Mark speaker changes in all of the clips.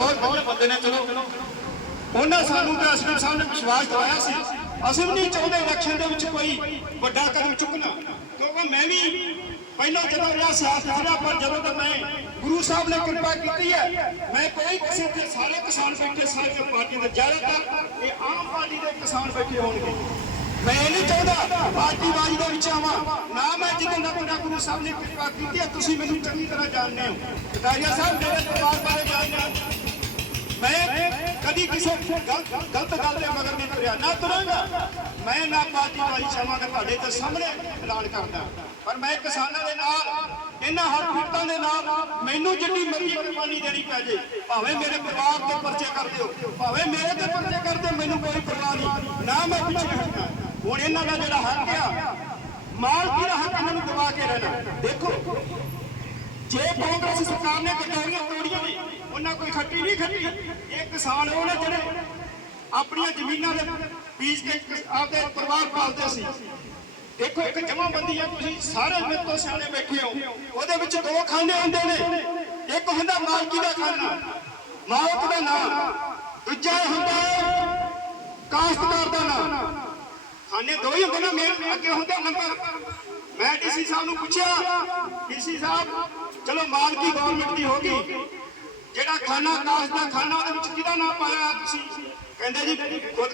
Speaker 1: ਬਹੁਤ ਵਧੀਆ ਬੰਦੇ ਨੇ, ਚਲੋ। ਉਹਨਾਂ ਸਾਨੂੰ ਤੇ ਅਸਗਰ ਸਾਹਿਬ ਨੇ ਵਿਸ਼ਵਾਸ ਦਿਵਾਇਆ ਸੀ। ਅਸੀਂ ਵੀ ਨਹੀਂ ਚਾਹੁੰਦੇ ਇਲੈਕਸ਼ਨ ਦੇ ਵਿੱਚ ਕੋਈ ਵੱਡਾ ਕਦਮ ਚੁੱਕਣਾ। ਕਿਉਂਕਿ ਮੈਂ ਵੀ ਪਹਿਲਾਂ ਜਦੋਂ ਰਿਹਾ ਸਿਆਸਤ ਰਿਹਾ ਪਰ ਜਦੋਂ ਤੋਂ ਮੈਂ ਗੁਰੂ ਸਾਹਿਬ ਨੇ ਕਿਰਪਾ ਕੀਤੀ ਹੈ, ਮੈਂ ਕੋਈ ਕਿਸੇ ਦੇ ਸਾਰੇ ਕਿਸਾਨ ਬੈਠੇ ਸਾਰੀਆਂ ਪਾਰਟੀਆਂ ਦੇ, ਜ਼ਿਆਦਾਤਰ ਇਹ ਆਮ ਪਾਰਟੀ ਦੇ ਕਿਸਾਨ ਬੈਠੇ ਹੋਣਗੇ। ਮੈਂ ਨਹੀਂ ਚਾਹੁੰਦਾ ਪਾਰਟੀ ਦੇ ਵਿੱਚ ਆਵਾਂ। ਨਾ ਮੈਂ ਜਿੱਦਾਂ ਦਾ ਤੁਹਾਡਾ ਗੁਰੂ ਸਾਹਿਬ ਨੇ ਕਿਰਪਾ ਕੀਤੀ ਹੈ, ਤੁਸੀਂ ਮੈਨੂੰ ਚੰਗੀ ਤਰ੍ਹਾਂ ਜਾਣਦੇ ਹੋ। ਕਟਾਰੀਆ ਸਾਹਿਬ, ਮੇਰੇ ਪਰਿਵਾਰ ਬਾਰੇ ਜਾਣਦੇ ਹੋ। ਮੈਂ ਕਦੀ ਕਿਸੇ ਗਲਤ ਗੱਲ ਦੇ ਮਗਰ ਨਹੀਂ ਤੁਰਿਆ, ਨਾ ਤੁਰਾਂਗਾ। ਮੈਂ ਨਾ ਪਾਰਟੀ ਵਾਲੀ ਚਾਹਾਂਗਾ ਤੁਹਾਡੇ ਤੇ ਸਾਹਮਣੇ ਐਲਾਨ ਕਰਦਾ। ਪਰ ਮੈਂ ਕਿਸਾਨਾਂ ਦੇ ਨਾਲ, ਇਹਨਾਂ ਹਰ ਪੀੜਤਾਂ ਦੇ ਨਾਲ ਮੈਨੂੰ ਜਿੰਨੀ ਮਰਜ਼ੀ ਕੁਰਬਾਨੀ ਦੇਣੀ ਪੈ ਜੇ, ਭਾਵੇਂ ਮੇਰੇ ਪਰਿਵਾਰ ਤੇ ਪਰਚੇ ਕਰ ਦਿਓ, ਭਾਵੇਂ ਮੇਰੇ ਤੇ ਪਰਚੇ ਕਰ ਦਿਓ, ਮੈਨੂੰ ਕੋਈ ਪਰਵਾਹ ਨਹੀਂ। ਨਾ ਮੈਂ ਪਿੱਛੇ ਹਟਣਾ ਹੁਣ ਇਹਨਾਂ ਦਾ ਜਿਹੜਾ ਹੱਕ ਆ ਮਾਲਕੀ ਦਾ ਹੱਕ ਇਹਨਾਂ ਨੂੰ ਦਬਾ ਕੇ ਰਹਿਣਾ? ਦੇਖੋ, ਜੇ ਕਾਂਗਰਸ ਸਰਕਾਰ ਨੇ ਕਟੋਰੀਆਂ ਤੋੜੀਆਂ ਕੋਈ ਖੱਟੀ ਨਹੀਂ ਖੱਟੀ। ਇਹ ਕਿਸਾਨ ਉਹ ਨੇ ਜਿਹੜੇ ਆਪਣੀਆਂ ਜ਼ਮੀਨਾਂ ਦੇ ਬੀਜ ਕੇ ਆਪਦੇ ਪਰਿਵਾਰ ਪਾਲਦੇ ਸੀ। ਦੇਖੋ, ਇੱਕ ਜਮਾਬੰਦੀ ਆ, ਤੁਸੀਂ ਸਾਰੇ ਮੇਰੇ ਤੋਂ ਸਿਆਣੇ ਬੈਠੇ ਹੋ। ਉਹਦੇ ਵਿੱਚ ਦੋ ਖਾਨੇ ਹੁੰਦੇ ਨੇ। ਇੱਕ ਹੁੰਦਾ ਮਾਲਕੀ ਦਾ ਖਾਨਾ, ਮਾਲਕ ਦਾ ਨਾਮ ਦੂਜਾ ਹੁੰਦਾ ਕਾਸ਼ਤਕਾਰ ਦਾ ਨਾਮ ਖਾਨੇ ਦੋ ਹੀ ਹੁੰਦੇ ਨਾ ਮੇਨ ਅੱਗੇ ਹੁੰਦਾ ਨੰਬਰ। ਮੈਂ ਡੀਸੀ ਸਾਹਿਬ ਨੂੰ ਪੁੱਛਿਆ, ਡੀਸੀ ਸਾਹਿਬ, ਚਲੋ ਮਾਲਕੀ ਗਵਰਨਮੈਂਟ ਦੀ ਹੋ ਗਈ। ਜਿਹੜਾ ਖਾਨਾ ਕਾਸ਼ ਦਾ ਖਾਨਾ, ਉਹਦੇ ਵਿੱਚ ਕਿਹਦਾ ਨਾਮ ਪਾਇਆ ਤੁਸੀਂ? ਕਹਿੰਦੇ ਜੀ, ਖੁਦ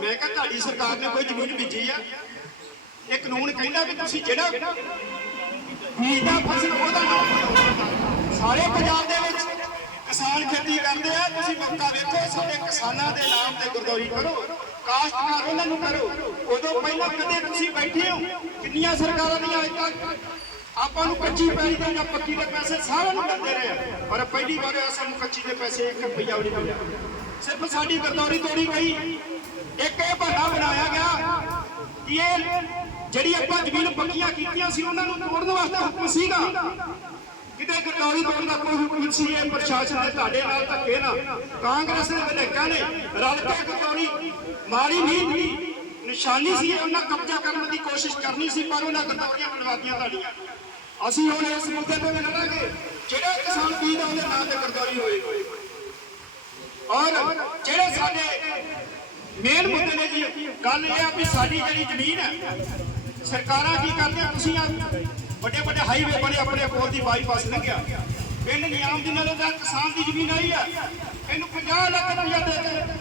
Speaker 1: ਮੈਂ ਕਿਹਾ, ਤੁਹਾਡੀ ਸਰਕਾਰ ਨੇ ਕੋਈ ਜ਼ਮੀਨ ਬੀਜੀ ਆ। ਇਹ ਕਾਨੂੰਨ ਕਹਿੰਦਾ ਵੀ ਤੁਸੀਂ ਜਿਹੜਾ ਬੀਜ ਫਸਲ, ਉਹਦਾ ਨਾਮ ਪਾਓ। ਸਾਰੇ ਪੰਜਾਬ ਦੇ ਵਿੱਚ ਕਿਸਾਨ ਖੇਤੀ ਕਰਦੇ ਆ। ਤੁਸੀਂ ਮੌਕਾ ਵੇਖੋ, ਸਾਡੇ ਕਿਸਾਨਾਂ ਦੇ ਨਾਮ ਤੇ ਗੁਰਦੌਰੀ ਕਰੋ। ਕਾਸ਼ਤਕਾਰ ਉਹਨਾਂ ਨੂੰ ਕਰੋ। ਉਦੋਂ ਪਹਿਲਾਂ ਕਦੇ ਤੁਸੀਂ ਬੈਠੇ ਹੋ? ਕਿੰਨੀਆਂ ਸਰਕਾਰਾਂ ਦੀਆਂ ਅੱਜ ਤੱਕ? ਆਪਾਂ ਨੂੰ ਕੱਚੀ ਪੈਰੀ ਦੇ ਪੱਕੀ ਦੇ ਪੈਸੇ ਸਾਰਿਆਂ ਨੂੰ ਦਿੰਦੇ ਰਹੇ ਪਰ ਪਹਿਲੀ ਵਾਰ ਸਾਨੂੰ ਕੱਚੀ ਦੇ ਪੈਸੇ 1 ਰੁਪਈਆ ਵੀ ਨਹੀਂ ਮਿਲਿਆ। ਸਿਰਫ ਸਾਡੀ ਗਰਦੌਰੀ ਤੋੜੀ ਗਈ। ਇੱਕ ਇਹ ਬਹਾਨਾ ਬਣਾਇਆ ਗਿਆ ਕਿ ਇਹ ਜਿਹੜੀ ਆਪਾਂ ਜ਼ਮੀਨ ਪੱਕੀਆਂ ਕੀਤੀਆਂ ਸੀ, ਉਹਨਾਂ ਨੂੰ ਤੋੜਨ ਵਾਸਤੇ ਹੁਕਮ ਸੀਗਾ। ਕਿਤੇ ਗਰਦੌਰੀ ਤੋੜਨ ਦਾ ਕੋਈ ਹੁਕਮ ਸੀ, ਇਹ ਪ੍ਰਸ਼ਾਸਨ ਦੇ ਤੁਹਾਡੇ ਨਾਲ ਧੱਕੇ ਨਾਲ ਕਾਂਗਰਸ ਦੇ ਵਿਧਾਇਕਾਂ ਨੇ ਰਲ ਕੇ ਗਰਦੌਰੀ ਮਾਰੀ ਨਹੀਂ, ਨਿਸ਼ਾਨੀ ਸੀ, ਉਹਨਾਂ ਕਬਜ਼ਾ ਕਰਨ ਦੀ ਕੋਸ਼ਿਸ਼ ਕਰਨੀ ਸੀ, ਪਰ ਉਹਨਾਂ ਗਰਦੌਰੀਆਂ ਬਣਵਾਤੀਆਂ ਤੁਹਾਡੀਆਂ। ਅਸੀਂ ਹੁਣ ਇਸ ਮੁੱਦੇ ਤੇ ਵੀ ਲੜਾਂਗੇ ਜਿਹੜਾ ਕਿਸਾਨ ਵੀਰ ਉਹਦੇ ਨਾਂ ਤੇ ਗਰਦੌਰੀ ਹੋਏ। ਔਰ ਜਿਹੜੇ ਸਾਡੇ ਮੇਨ ਮੁੱਦੇ ਨੇ ਜੀ, ਗੱਲ ਇਹ ਆ ਵੀ ਸਾਡੀ ਜਿਹੜੀ ਜ਼ਮੀਨ ਹੈ, ਸਰਕਾਰਾਂ ਕੀ ਕਰਦੀਆਂ ਤੁਸੀਂ ਆ ਵੱਡੇ ਵੱਡੇ ਹਾਈਵੇ ਬਣੇ ਆਪਣੇ ਕੋਲ ਦੀ ਬਾਈਪਾਸ ਲੰਘਿਆ ਪਿੰਡ ਨਿਆਮ ਜਿਨ੍ਹਾਂ ਦਾ ਕਿਸਾਨ ਦੀ ਜ਼ਮੀਨ ਆਈ ਆ। ਇਹਨੂੰ 50 ਲੱਖ ਰੁਪਇਆ ਦੇ ਕੇ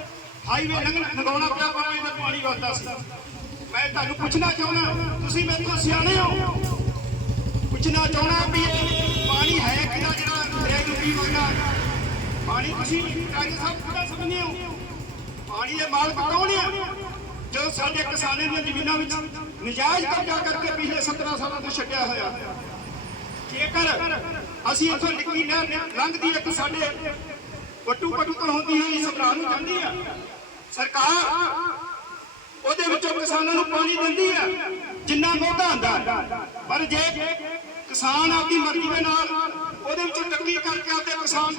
Speaker 1: ਹਾਈਵੇ ਲੰਘਣ ਲਗਾਉਣਾ ਪਿਆ ਪਾਣੀ ਦਾ ਪਾਣੀ ਵਾਸਤਾ ਸੀ। ਮੈਂ ਤੁਹਾਨੂੰ ਪੁੱਛਣਾ ਚਾਹੁੰਦਾ, ਤੁਸੀਂ ਮੇਰੇ ਤੋਂ ਸਿਆਣੇ ਹੋ? ਪੁੱਛਣਾ ਚਾਹੁੰਦਾ ਵੀ ਇਹ ਪਾਣੀ ਹੈ ਕਿਹਦਾ ਜਿਹੜਾ ਦਰਿਆ ਹੋਇਆ ਪਾਣੀ ਤੁਸੀਂ ਰਾਜਾ ਸਾਹਿਬ ਪੂਰਾ ਸਮਝਦੇ ਹੋ। ਪਾਣੀ ਦੇ ਮਾਲਕ ਕੌਣ ਹੈ ਜੋ ਸਾਡੇ ਕਿਸਾਨਾਂ ਦੀਆਂ ਜ਼ਮੀਨਾਂ ਵਿੱਚ ਨਜਾਇਜ਼ ਕਬਜ਼ਾ ਕਰਕੇ ਪਿਛਲੇ 17 ਸਾਲਾਂ ਤੋਂ ਛੱਡਿਆ ਹੋਇਆ। ਜੇਕਰ ਅਸੀਂ ਇੱਥੋਂ ਨਿੱਕੀ ਨਹਿਰ ਲੰਘਦੀ ਇੱਕ ਸਾਡੇ ਵੱਟੂ ਪਟੂ ਤੋਂ ਹੁੰਦੀ ਹੋਈ ਸਭਰਾ ਨੂੰ ਜਾਂਦੀ ਆ। ਸਰਕਾਰ ਉਹਦੇ ਵਿੱਚੋਂ ਕਿਸਾਨਾਂ ਨੂੰ ਪਾਣੀ ਦਿੰਦੀ ਆ, ਜਿੰਨਾ ਮੋਢਾ ਹੁੰਦਾ। ਪਰ ਜੇ ਕਿਸਾਨ ਆਪਦੀ ਮਰਜ਼ੀ ਦੇ ਨਾਲ ਉਹਦੇ ਵਿੱਚ ਟੱਕੀ ਕਰਕੇ ਆਪਦੇ ਕਿਸਾਨ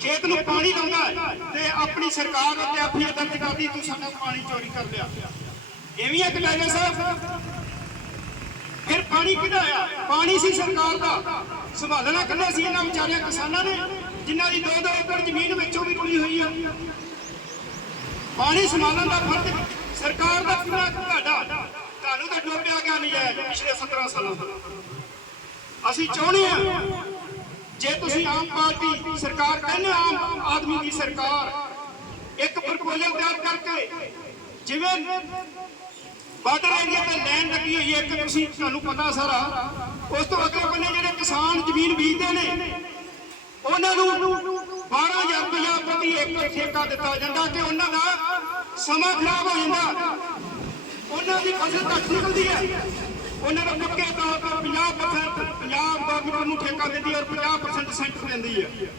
Speaker 1: ਖੇਤ ਨੂੰ ਪਾਣੀ ਲਾਉਂਦਾ ਹੈ ਤੇ ਆਪਣੀ ਸਰਕਾਰ ਉੱਤੇ ਐਫਆਈਆਰ ਦਰਜ ਕਰਦੀ ਤੂੰ ਸਾਡਾ ਪਾਣੀ ਚੋਰੀ ਕਰ ਲਿਆ। ਇਹ ਇੱਕ ਗੱਲ ਸਾਹਿਬ। ਫਿਰ ਪਾਣੀ ਕਿਹਦਾ ਪਾਣੀ ਸੀ ਸਰਕਾਰ ਦਾ। ਸੰਭਾਲਣਾ ਕਿੰਨਾ ਸੀ ਇਹਨਾਂ ਵਿਚਾਰਿਆਂ ਕਿਸਾਨਾਂ ਨੇ, ਜਿਨ੍ਹਾਂ ਦੀ ਦੋ ਦੋ ਏਕੜ ਜ਼ਮੀਨ ਵਿੱਚੋਂ ਵੀ ਰੁਲੀ ਹੋਈ ਹੈ ਪਾਣੀ ਸੰਭਾਲਣ ਦਾ ਫਰਜ਼ ਸਰਕਾਰ ਦਾ ਕਿੰਨਾ ਕੁ ਤੁਹਾਨੂੰ ਤਾਂ ਡੋਬਿਆ ਗਿਆ ਨਹੀਂ ਹੈ ਪਿਛਲੇ 17 ਸਾਲਾਂ ਤੋਂ। ਅਸੀਂ ਚਾਹੁੰਦੇ ਹਾਂ ਜੇ ਤੁਸੀਂ ਆਮ ਪਾਰਟੀ ਸਰਕਾਰ ਕਹਿੰਦੇ ਆਮ ਆਦਮੀ ਦੀ ਸਰਕਾਰ, ਇੱਕ ਪ੍ਰਪੋਜ਼ਲ ਤਿਆਰ ਕਰਕੇ ਜਿਵੇਂ ਬਾਰਡਰ ਏਰੀਆ ਤੇ ਲੈਣ ਲੱਗੀ ਹੋਈ ਹੈ, ਇੱਕ ਤੁਸੀਂ ਤੁਹਾਨੂੰ ਪਤਾ ਸਾਰਾ, ਉਸ ਤੋਂ ਅਗਲੇ ਬੰਨੇ ਜਿਹੜੇ ਕਿਸਾਨ ਜ਼ਮੀਨ ਬੀਜਦੇ ਨੇ, ਉਹਨਾਂ ਨੂੰ 12000 ਰੁਪਇਆ ਪ੍ਰਤੀ ਏਕੜ ਠੇਕਾ ਦਿੱਤਾ ਜਾਂਦਾ ਕਿ ਉਹਨਾਂ ਦਾ ਸਮਾਂ ਖਰਾਬ ਹੋ ਜਾਂਦਾ। ਉਹਨਾਂ ਦੀ ਫਸਲ ਘੱਟ ਨਿਕਲਦੀ ਹੈ। ਉਹਨਾਂ ਨੂੰ ਪੱਕੇ ਤੌਰ ਤੇ 50% ਪੰਜਾਬ ਗਵਰਨਮੈਂਟ ਨੂੰ ਠੇਕਾ ਦਿੰਦੀ ਹੈ ਔਰ 50% ਸੈਂਟਰ ਦਿੰਦੀ ਹੈ।